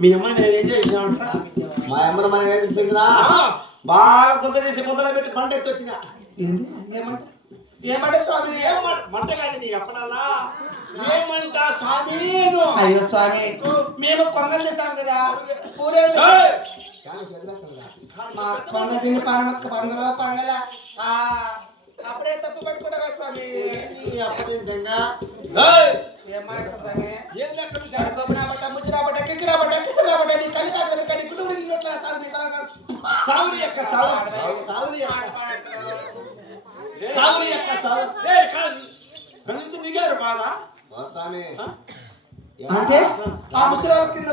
మీ అమ్మ నేను ఏం చేసిన మా అమ్మను మనం ఏం చేసినా? బాగా కొంత చేసి కొంతలో పెట్టి పంట ఎత్తి వచ్చిన ఏమంట ఏమంట స్వామి ఏమంట మంట కాదు నీ ఏమంట స్వామి? అయ్యో స్వామి. మేము కొంగలు తింటాం కదా! మా కొంగ తిని పంగ పంగల పంగల ఆ అప్పుడే తప్పు పట్టుకుంటారా స్వామి? అంటే? ఆ ముసలి కింద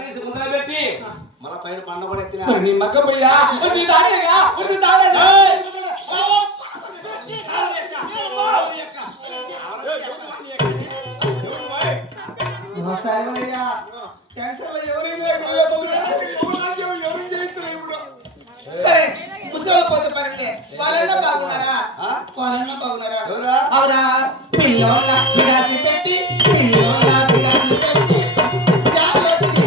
తీసి ముందర పెట్టి. మన పైన పండ కూడా ఎత్తిన? నీ మగ్గ పోయా నీ దాడేగా నీ దాడేగా పోతే పర్లే వాళ్ళన్నా బాగున్నారా? వాళ్ళన్నా బాగున్నారా? అవునా? పిల్లోల విడాసి పెట్టి పిల్లోల విడాసి పెట్టి జాలొచ్చి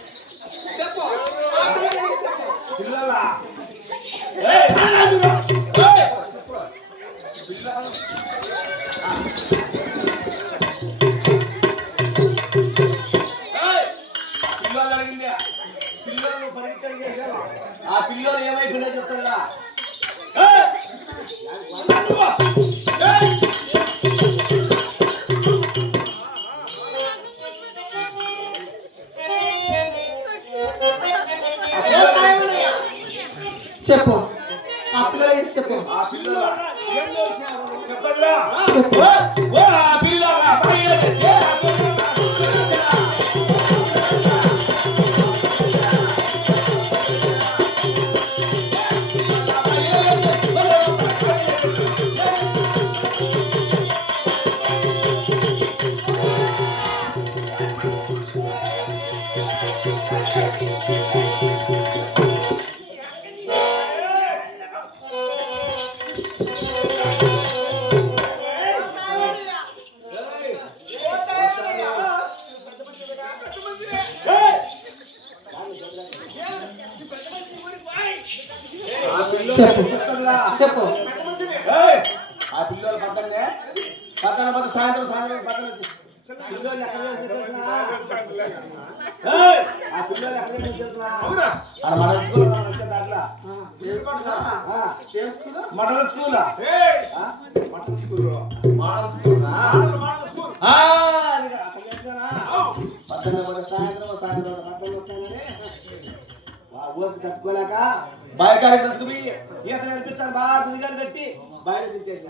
ఆ పిల్లలు ఏమైపోయినా చెప్తారా? చెప్పు. ఆ పిల్లలు చెప్పు? ఆ పిల్లలు. చెప్పు చెప్పు. చెప్పు. ఏయ్! ఆ పిల్లలు పక్కనే. పక్కన పక్క సాయంత్రం సాయంత్రం పక్కన మడల స్కూల్. మడల స్కూల్? ఆ? మడల స్కూల్. ఊరికి తట్టుకోలేక బాయికాయ తీసుకుని ఈత నేర్పించాను బాగా దిగాలు కట్టి బాగా తెచ్చేసిన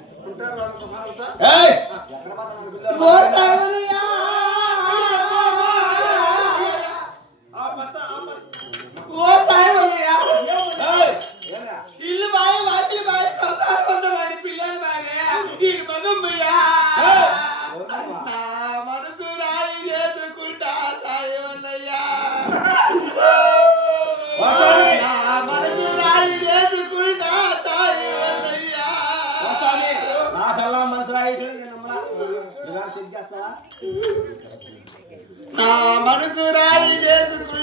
ఏయ్! నా పిల్ల మనసు రాయటం నా మనసు రాయి చేసుకుంటా